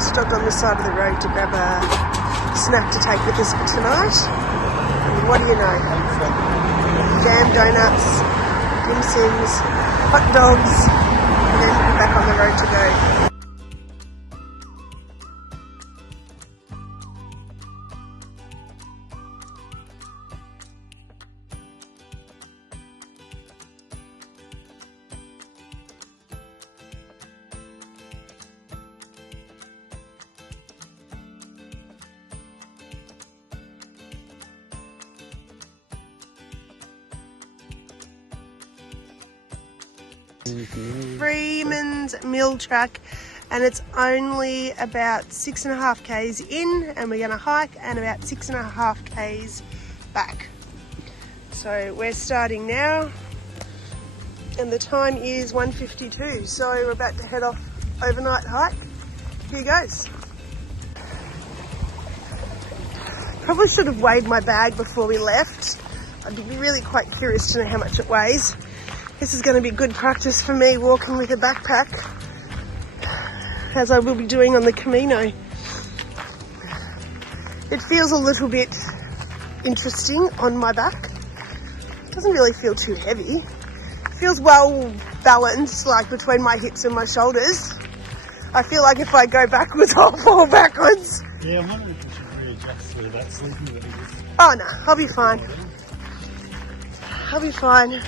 stopped on the side of the road to grab a snack to take with us for tonight. And what do you know? Jam donuts, dim sims, hot dogs, and then we're back on the road to go. Freeman's mill track, and it's only about 6.5 k's in, and we're going to hike and about 6.5 k's back. So we're starting now, and the time is 1:52, so we're about to head off overnight hike. Here goes. Probably should have weighed my bag before we left. I'd be really quite curious to know how much it weighs. This is going to be good practice for me walking with a backpack, as I will be doing on the Camino. It feels a little bit interesting on my back. It doesn't really feel too heavy. It feels well balanced, like between my hips and my shoulders. I feel like if I go backwards, I'll fall backwards. Yeah, I'm wondering if we should readjust to that sleeping that we just... Oh no, I'll be fine. I'll be fine.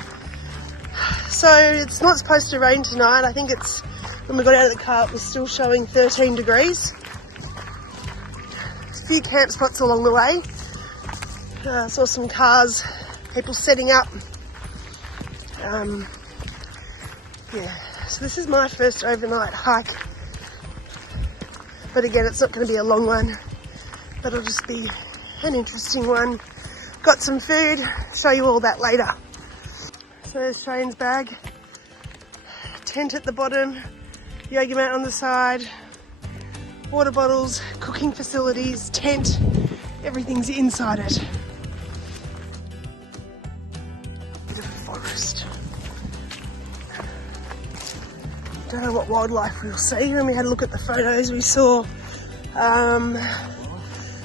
So it's not supposed to rain tonight. I think it's, when we got out of the car, it was still showing 13 degrees. A few camp spots along the way. Saw some cars, people setting up. Yeah, so this is my first overnight hike. But again, it's not going to be a long one, but it'll just be an interesting one. Got some food, show you all that later. So there's Shane's bag, tent at the bottom, yoga mat on the side, water bottles, cooking facilities, tent, everything's inside it. Bit of forest. Don't know what wildlife we'll see. When we had a look at the photos, we saw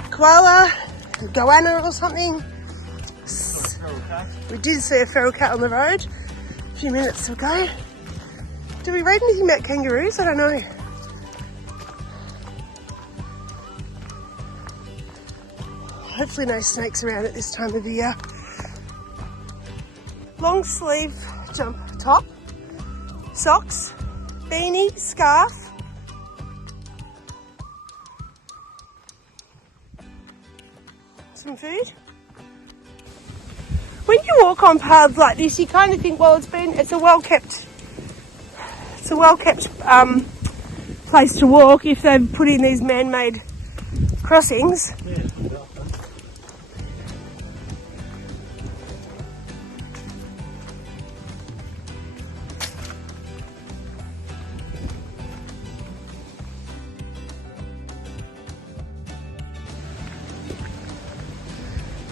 koala, goanna or something. We did see a feral cat on the road a few minutes ago. Did we read anything about kangaroos? I don't know. Hopefully no snakes around at this time of the year. Long sleeve jump top, socks, beanie, scarf. Some food. When you walk on paths like this, you kind of think, well, it's a well kept place to walk if they've put in these man-made crossings. Yeah.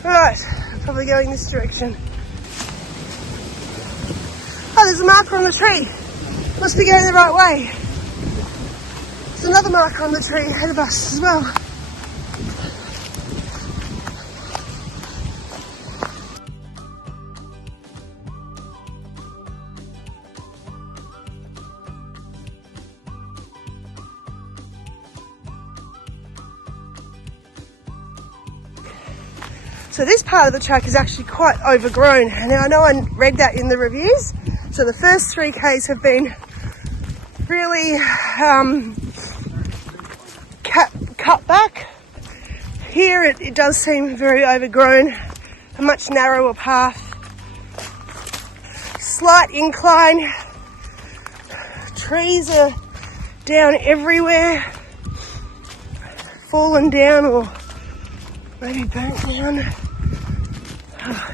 Right, I'm probably going this direction. Oh, there's a marker on the tree. Must be going the right way. There's another marker on the tree ahead of us as well. So this part of the track is actually quite overgrown. Now I know I read that in the reviews. So the first 3 k's have been really cut back. Here it does seem very overgrown, a much narrower path. Slight incline. Trees are down everywhere. Fallen down or maybe burnt down.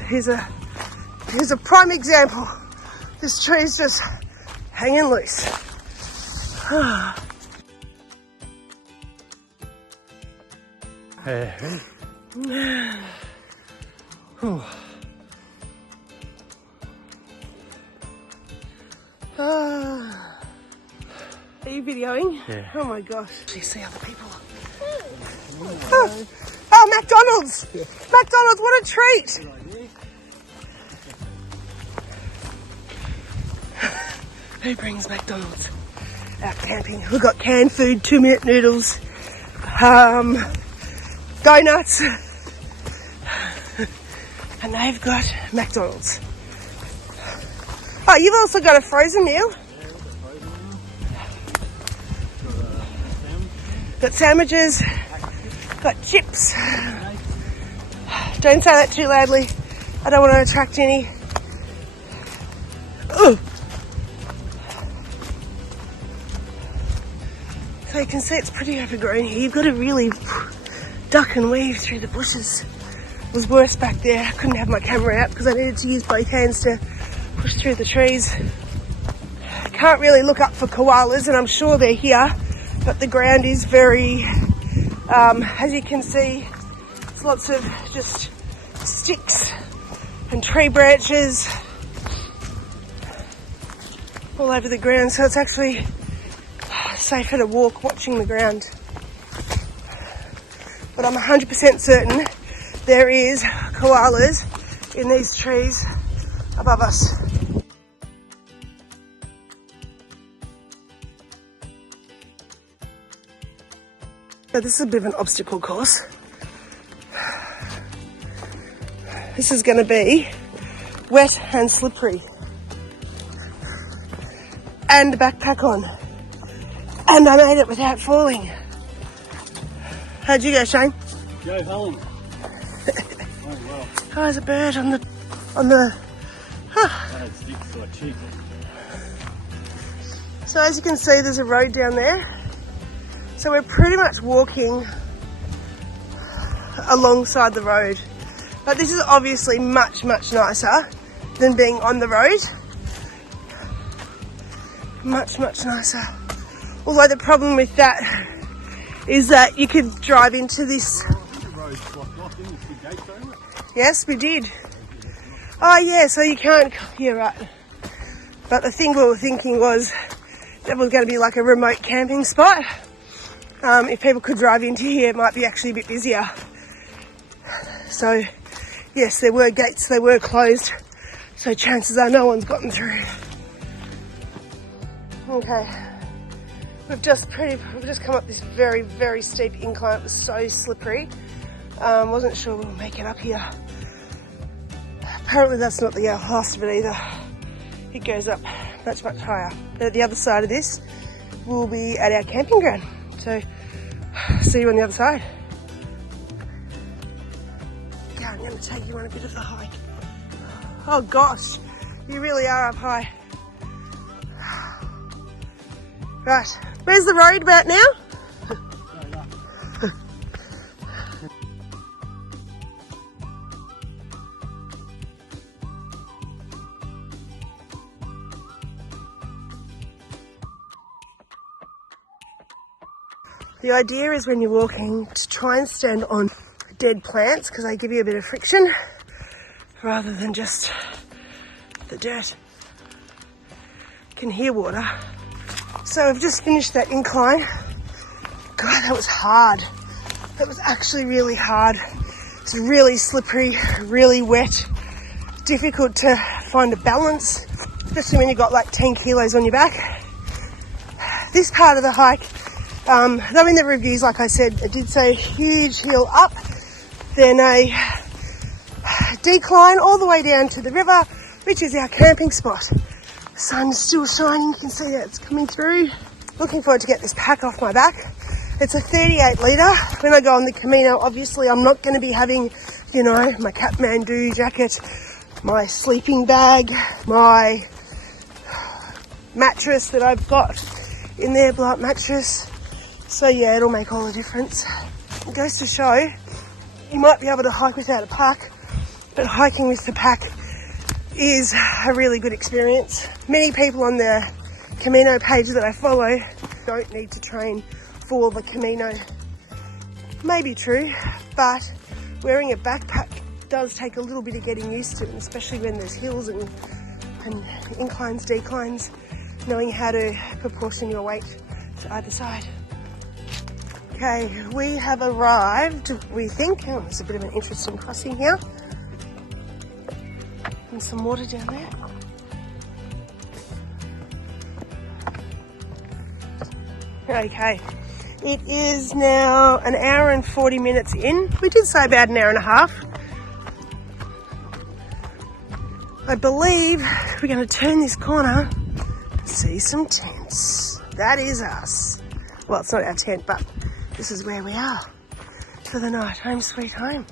Here's a prime example. This tree's just hanging loose. Hey. you videoing? Yeah. Oh my gosh. Do you see other people? Oh, McDonald's! McDonald's, what a treat! Who brings McDonald's out camping? We've got canned food, 2-minute noodles, donuts, and they've got McDonald's. Oh, you've also got a frozen meal. Got sandwiches, got chips. Don't say that too loudly. I don't want to attract any. Ugh. So you can see it's pretty overgrown here. You've got to really duck and weave through the bushes. It was worse back there. I couldn't have my camera out because I needed to use both hands to push through the trees. Can't really look up for koalas, and I'm sure they're here, but the ground is very, as you can see, it's lots of just sticks and tree branches all over the ground, so it's actually safer to walk watching the ground. But I'm 100% certain there is koalas in these trees above us. So this is a bit of an obstacle course. This is going to be wet and slippery. And a backpack on. And I made it without falling. How'd you go, Shane? Go home. Oh, well. Oh, there's a bird on the... That sticks like cheap. So as you can see, there's a road down there. So we're pretty much walking alongside the road. But this is obviously much, much nicer than being on the road. Much, much nicer. Although the problem with that is that you could drive into this. Yes, we did. Oh yeah, so you can't, you're right. But the thing we were thinking was that was going to be like a remote camping spot. If people could drive into here, it might be actually a bit busier. So yes, there were gates, they were closed. So chances are no one's gotten through. Okay. We've just come up this very, very steep incline. It was so slippery. Wasn't sure we'll make it up here. Apparently that's not the last of it either. It goes up much, much higher. But the other side of this will be at our camping ground. So see you on the other side. Yeah, I'm going to take you on a bit of the hike. Oh gosh, you really are up high. Right, where's the road about now? The idea is when you're walking to try and stand on dead plants because they give you a bit of friction rather than just the dirt. You can hear water. So I've just finished that incline. God, that was hard. That was actually really hard. It's really slippery, really wet, difficult to find a balance, especially when you've got like 10 kilos on your back. This part of the hike, though in the reviews, like I said, it did say huge hill up, then a decline all the way down to the river, which is our camping spot. The sun's still shining, you can see that it's coming through. Looking forward to get this pack off my back. It's a 38 litre. When I go on the Camino, obviously I'm not going to be having, you know, my Kathmandu jacket, my sleeping bag, my mattress that I've got in there, blow up mattress. So yeah, it'll make all the difference. It goes to show you might be able to hike without a pack, but hiking with the pack is a really good experience. Many people on the Camino page that I follow don't need to train for the Camino. Maybe true, but wearing a backpack does take a little bit of getting used to, and especially when there's hills and inclines, declines, knowing how to proportion your weight to either side. Okay, we have arrived, we think. Oh, there's a bit of an interesting crossing here. And some water down there. Okay, it is now an hour and 40 minutes in. We did say about an hour and a half. I believe we're going to turn this corner and see some tents. That is us. Well, it's not our tent, but this is where we are for the night. Home sweet home.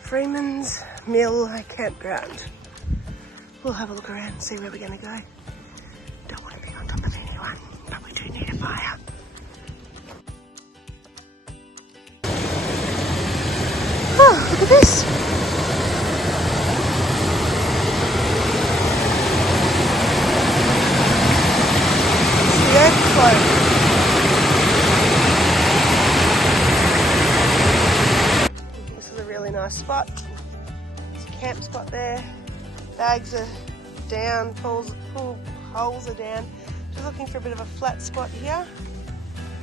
Freeman's Mill Campground. We'll have a look around and see where we're going to go. Don't want to be on top of anyone, but we do need a fire. Oh, look at this. It's the earth float. Nice spot. There's a camp spot there. Bags are down, pool holes are down. Just looking for a bit of a flat spot here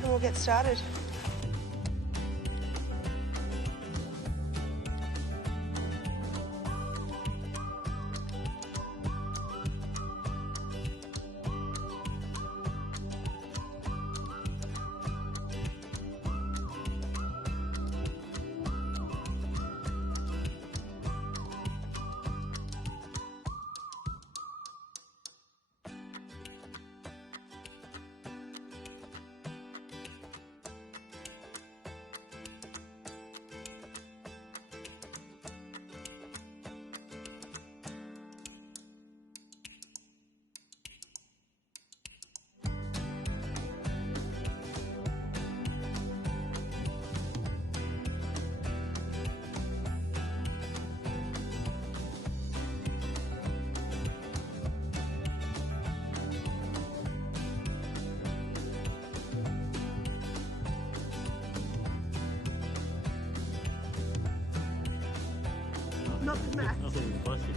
and we'll get started. Not the Mac. I thought it was plastic.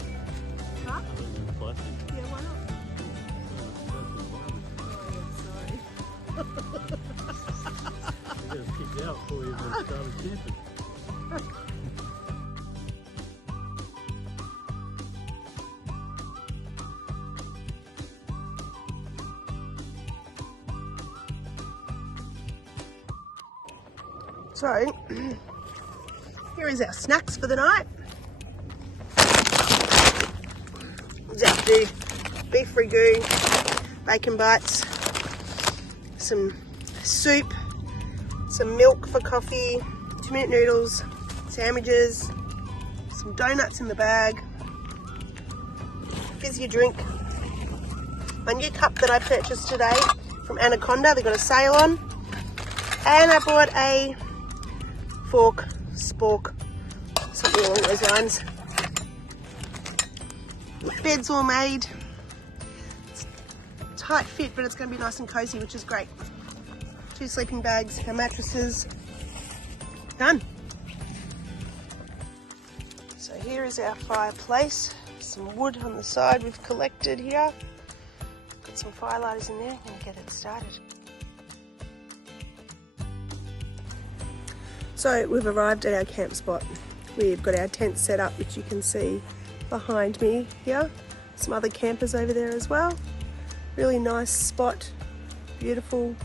Huh? I thought it was plastic. Yeah, why not? I got kicked out before we even started camping. So, here is our snacks for the night. There's our food. Beef ragu, bacon bites, some soup, some milk for coffee, 2-minute noodles, sandwiches, some donuts in the bag, fizzy drink, my new cup that I purchased today from Anaconda, they got a sale on, and I bought a fork, spork, something along those lines. Bed's all made. It's tight fit, but it's going to be nice and cozy, which is great. 2 sleeping bags, our mattresses. Done. So here is our fireplace. Some wood on the side we've collected here. Got some firelighters in there. I'm going to get it started. So we've arrived at our camp spot. We've got our tent set up, which you can see behind me here. Some other campers over there as well. Really nice spot, beautiful.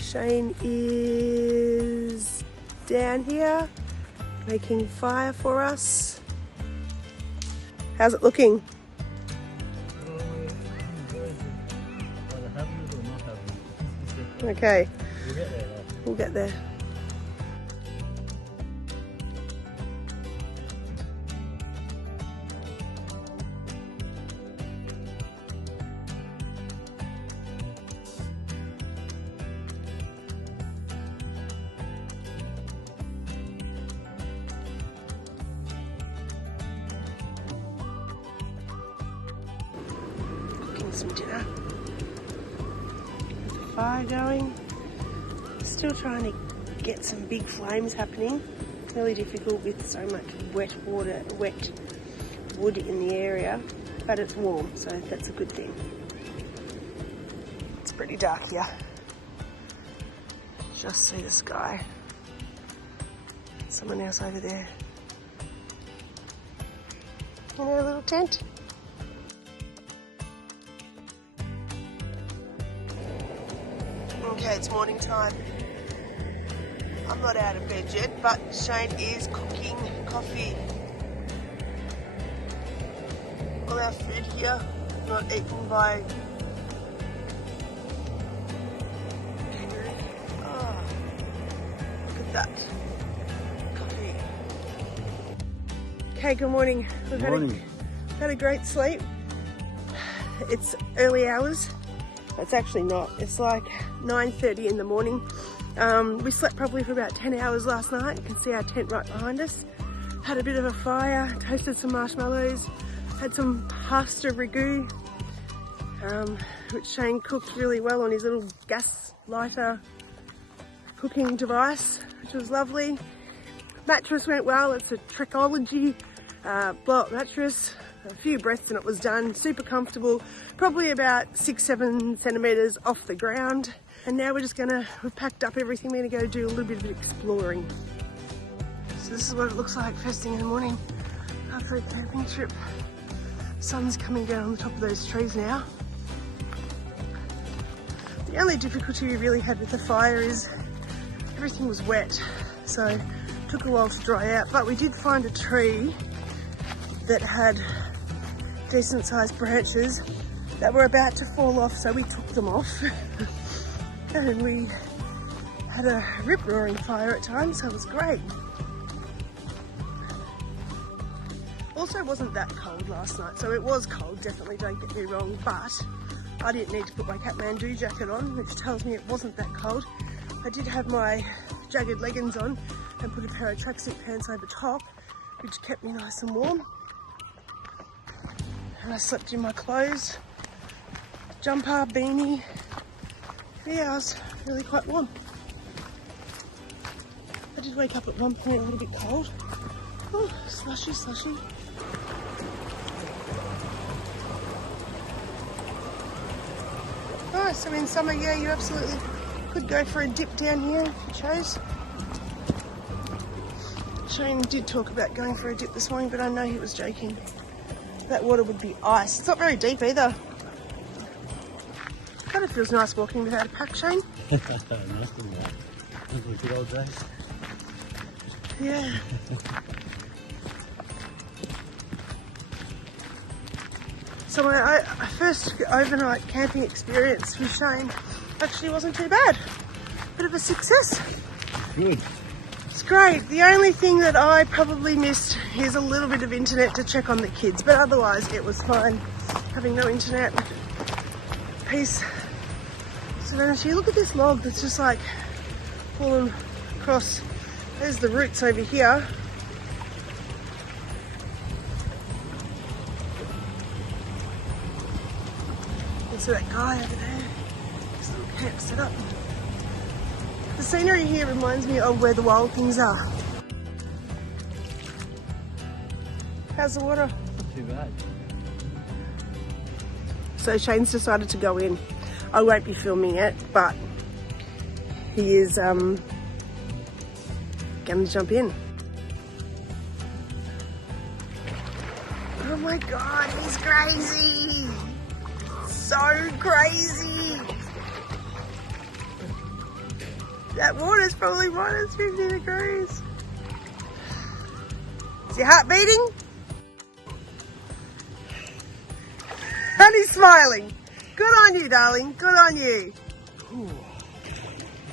Shane is down here making fire for us. How's it looking? Okay, we'll get there. Some dinner. There's a fire going. Still trying to get some big flames happening. Really difficult with so much wet wood in the area, but it's warm, so that's a good thing. pretty dark here. Just see the sky. Someone else over there. In our little tent. Okay, it's morning time. I'm not out of bed yet, but Shane is cooking coffee. All our food here, not eaten by kangaroo. Oh, look at that. Coffee. Okay, good morning. We've had a great sleep. It's early hours. It's actually not. It's like 9:30 in the morning. We slept probably for about 10 hours last night. You can see our tent right behind us. Had a bit of a fire, toasted some marshmallows, had some pasta ragu, which Shane cooked really well on his little gas lighter cooking device, which was lovely. Mattress went well. It's a Trekology blow-up mattress. A few breaths and it was done. Super comfortable, probably about 6-7 centimeters off the ground. And now we've packed up everything. We're gonna go do a little bit of exploring. So this is what it looks like first thing in the morning after a camping trip. Sun's coming down on the top of those trees now. The only difficulty we really had with the fire is everything was wet, so it took a while to dry out. But we did find a tree that had decent sized branches that were about to fall off, so we took them off. And we had a rip-roaring fire at times, so it was great. Also, it wasn't that cold last night, so it was cold, definitely, don't get me wrong, but I didn't need to put my Kathmandu jacket on, which tells me it wasn't that cold. I did have my jagged leggings on and put a pair of tracksuit pants over top, which kept me nice and warm. And I slept in my clothes, jumper, beanie. Yeah, I was really quite warm. I did wake up at one point a little bit cold. Oh, slushy, slushy. Oh, so in summer, yeah, you absolutely could go for a dip down here if you chose. Shane did talk about going for a dip this morning, but I know he was joking. That water would be ice. It's not very deep either. Kind of feels nice walking without a pack, Shane. Nice and that. Like good old days. Yeah. So my first overnight camping experience with Shane actually wasn't too bad. Bit of a success. Good. It's great. The only thing that I probably missed is a little bit of internet to check on the kids, but otherwise it was fine. Having no internet, peace. So then if you look at this log that's just like fallen across, there's the roots over here. And so that guy over there, his little camp set up. The scenery here reminds me of where the wild things are. How's the water? Not too bad. So Shane's decided to go in. I won't be filming it, but he is going to jump in. Oh my God, he's crazy! So crazy! That water's probably minus 50 degrees. Is your heart beating? And he's smiling. Good on you, darling. Good on you. Ooh.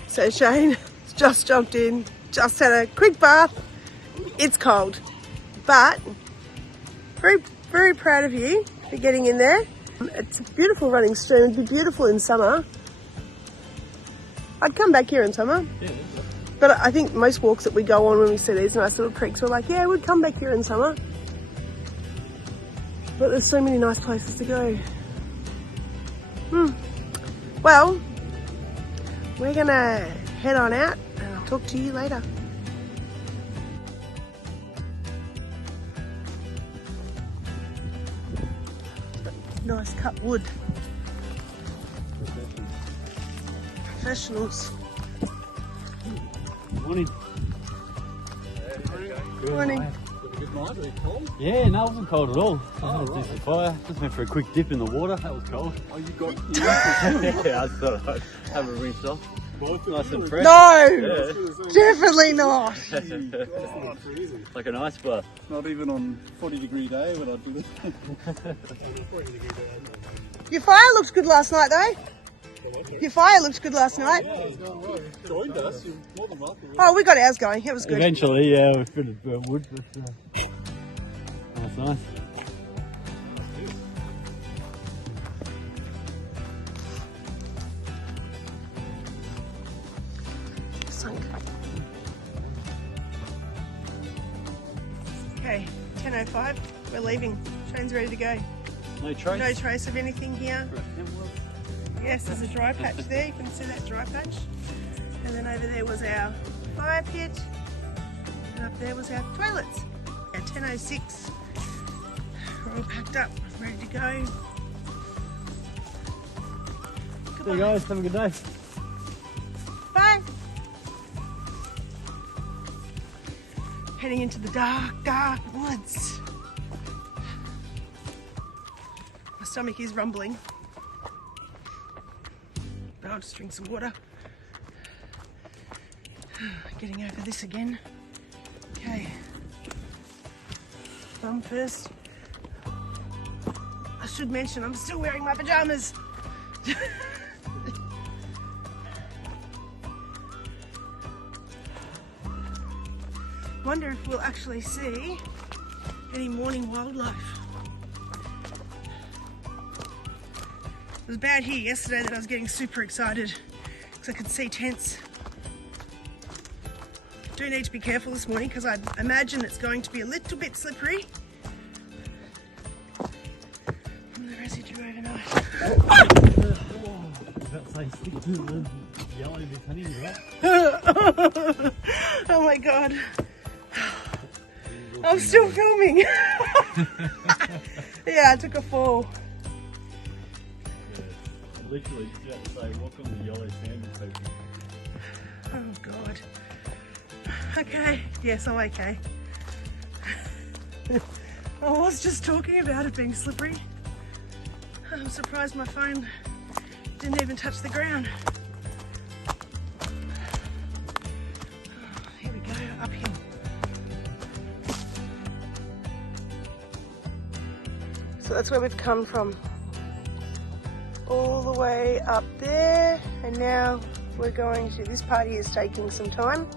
So Shane just jumped in, just had a quick bath. It's cold, but very, very proud of you for getting in there. It's a beautiful running stream. It'd be beautiful in summer. I'd come back here in summer. Yeah. But I think most walks that we go on when we see these nice little creeks, we're like, yeah, we'd come back here in summer. But there's so many nice places to go. Well, we're gonna head on out and I'll talk to you later. Nice cut wood. professionals. Morning. Good Morning. Have a good night. Are you cold? Yeah, no, it wasn't cold at all. Just had a fire. Just went for a quick dip in the water. That was cold. Oh, you got? Yeah, I thought I'd have a rinse off. Nice and fresh. No, Yeah. definitely not. Like an ice bath. Not even on 40-degree day when I did it. Your fire looked good last night, though. Your fire looked good last night. Joined us, you're more than welcome. Oh, we got ours going. It was good. Eventually, yeah, we fitted wood, but that's nice. Sunk. Okay, 10:05. We're leaving. Train's ready to go. No trace. No trace of anything here. Yes, there's a dry patch there. You can see that dry patch. And then over there was our fire pit. And up there was our toilets. At 10:06. We're all packed up, ready to go. There you guys, have a good day. Bye. Heading into the dark, dark woods. My stomach is rumbling. But I'll just drink some water. Getting over this again. Okay. Thumb first. I should mention I'm still wearing my pajamas. Wonder if we'll actually see any morning wildlife. It was bad here yesterday that I was getting super excited because I could see tents. Do need to be careful this morning because I imagine it's going to be a little bit slippery from the residue overnight. Oh my god. I'm still filming. Yeah, I took a fall. Literally, just about to say, walk on the yellow sandals, people. Oh god. Okay, yes, I'm okay. I was just talking about it being slippery. I'm surprised my phone didn't even touch the ground. Here we go, uphill. So that's where we've come from. All the way up there, and now we're going to, this part here is taking some time.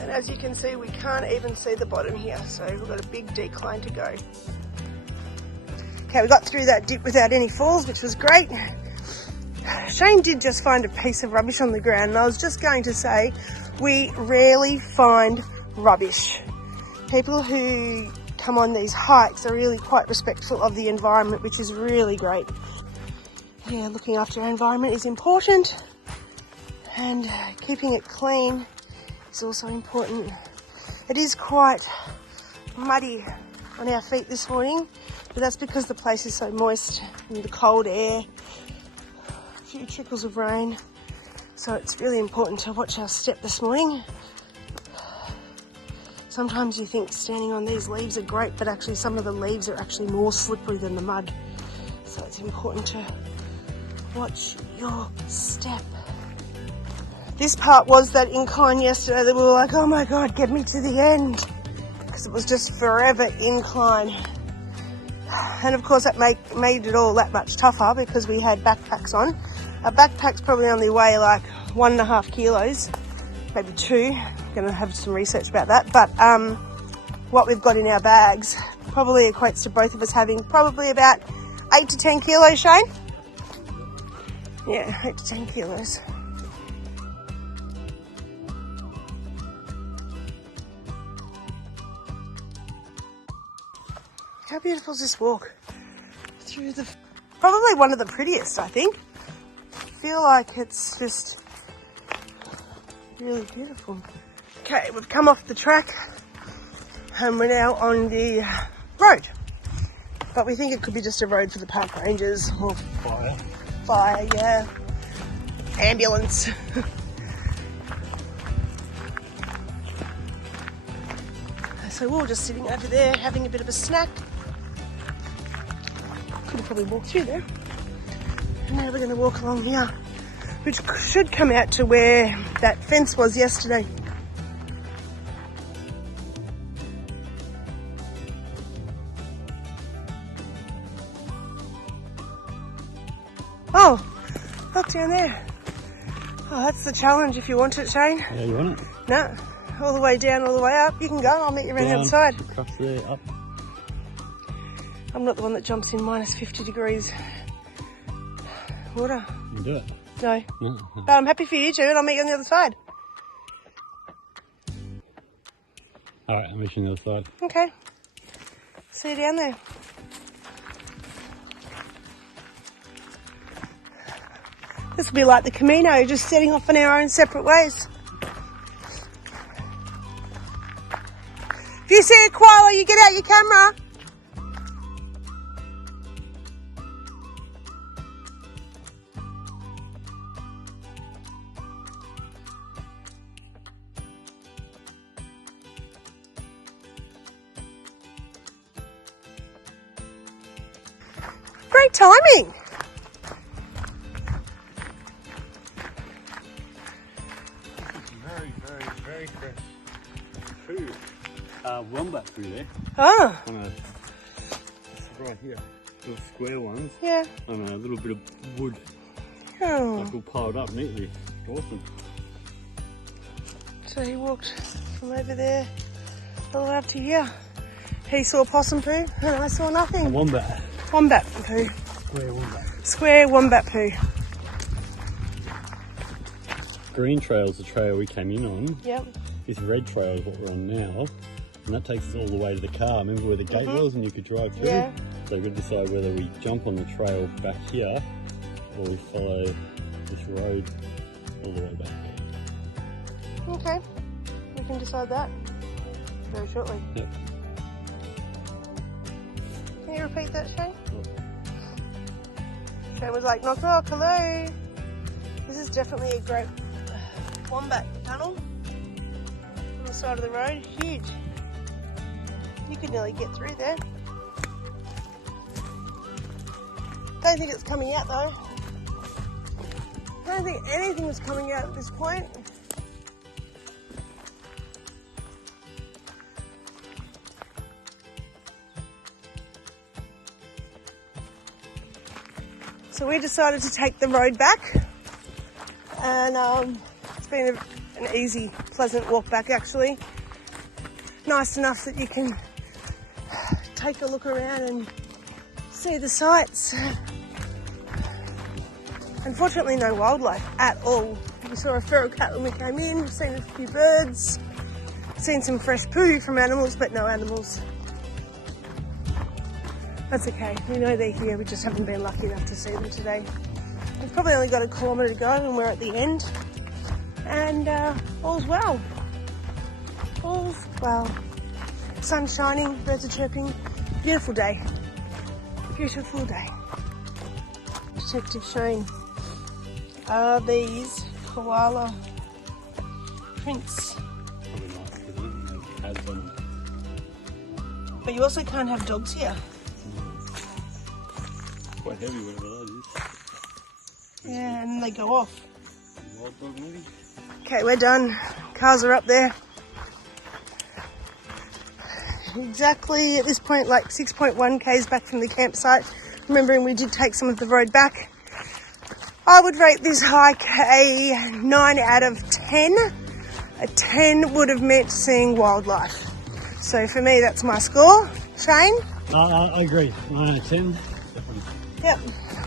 And as you can see, we can't even see the bottom here, so we've got a big decline to go. Okay, we got through that dip without any falls, which was great. Shane did just find a piece of rubbish on the ground, and I was just going to say, we rarely find rubbish. People who come on these hikes are really quite respectful of the environment, which is really great. Yeah, looking after our environment is important, and keeping it clean is also important. It is quite muddy on our feet this morning, but that's because the place is so moist and the cold air, a few trickles of rain, so it's really important to watch our step this morning. Sometimes you think standing on these leaves are great, but actually some of the leaves are actually more slippery than the mud, so it's important to watch your step. This part was that incline yesterday that we were like, oh my god, get me to the end, because it was just forever incline. And of course that made it all that much tougher because we had backpacks on. Our backpacks probably only weigh like 1.5 kilos, maybe 2. I'm going to have some research about that. But what we've got in our bags probably equates to both of us having probably about 8 to 10 kilos, Shane? Yeah, 8 to 10 kilos. How beautiful is this walk? Through the... Probably one of the prettiest, I think. I feel like it's just really beautiful. Okay, we've come off the track and we're now on the road. But we think it could be just a road for the park rangers or fire, yeah. ambulance. So we're all just sitting over there having a bit of a snack. Could have probably walked through there. And now we're going to walk along here, which should come out to where that fence was yesterday. Oh, look down there. Oh, that's the challenge if you want it, Shane. Yeah, you want it? No, all the way down, all the way up. You can go, I'll meet you around the other side. Across there, up. I'm not the one that jumps in minus 50 degrees water. You can do it. No. No. But I'm happy for you two, and I'll meet you on the other side. Alright, I'll meet you on the other side. Okay. See you down there. This will be like the Camino, just setting off in our own separate ways. If you see a koala, you get out your camera. Great timing. Very fresh food. Wombat food there. Oh, On a, right here, little square ones. yeah. On a little bit of wood, Oh. like all piled up neatly. Awesome. So he walked from over there all the way up to here. He saw possum poo and I saw A nothing. wombat. Wombat poo. Square wombat. Square wombat poo. Green trail's the trail we came in on. Yep. This red trail is what we're on now. And that takes us all the way to the car. Remember where the gate was and you could drive through? Yeah. So we've got to decide whether we jump on the trail back here or we follow this road all the way back there. Okay. We can decide that very shortly. Yep. Can you repeat that, Shane? Shane was like, knock knock, hello. This is definitely a great wombat tunnel on the side of the road. Huge. You could nearly get through there. Don't think it's coming out though. I don't think anything was coming out at this point. So we decided to take the road back, and it's been an easy, pleasant walk back actually. Nice enough that you can take a look around and see the sights. Unfortunately no wildlife at all. We saw a feral cat when we came in, we've seen a few birds, seen some fresh poo from animals, but no animals. That's okay, we know they're here, we just haven't been lucky enough to see them today. We've probably only got a kilometre to go and we're at the end. And all's well. All's well. Sun's shining, birds are chirping. Beautiful day. Beautiful day. Detective Shane. Are these koala prints? Probably not, because it has them. But you also can't have dogs here. Quite heavy, whatever that is. Yeah, and they go off. Wild dog maybe? Okay, we're done. Cars are up there. Exactly at this point, like 6.1 k's back from the campsite. Remembering we did take some of the road back. I would rate this hike a 9 out of 10. A 10 would have meant seeing wildlife. So for me, that's my score. Shane? I agree. 9 out of 10. Definitely. Yep.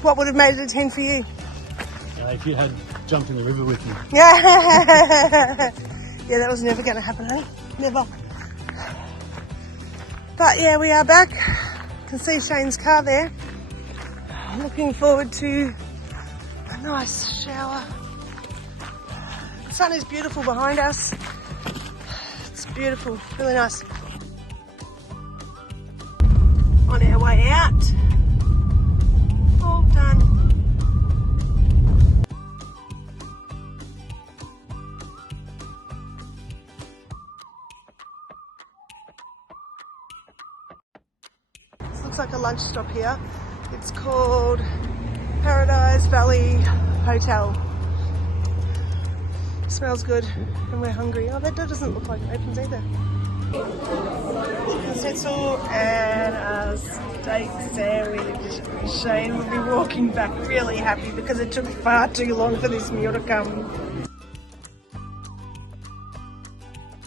What would have made it a 10 for you? If you had jumped in the river with me. Yeah, that was never going to happen, eh? Never. But yeah, we are back. You can see Shane's car there. Looking forward to a nice shower. The sun is beautiful behind us. It's beautiful, really nice. On our way out. All done. looks like a lunch stop here. It's called Paradise Valley Hotel. Smells good and we're hungry. Oh, that door doesn't look like it opens either. Schnitzel and a steak sandwich. Shane will be walking back really happy because it took far too long for this meal to come.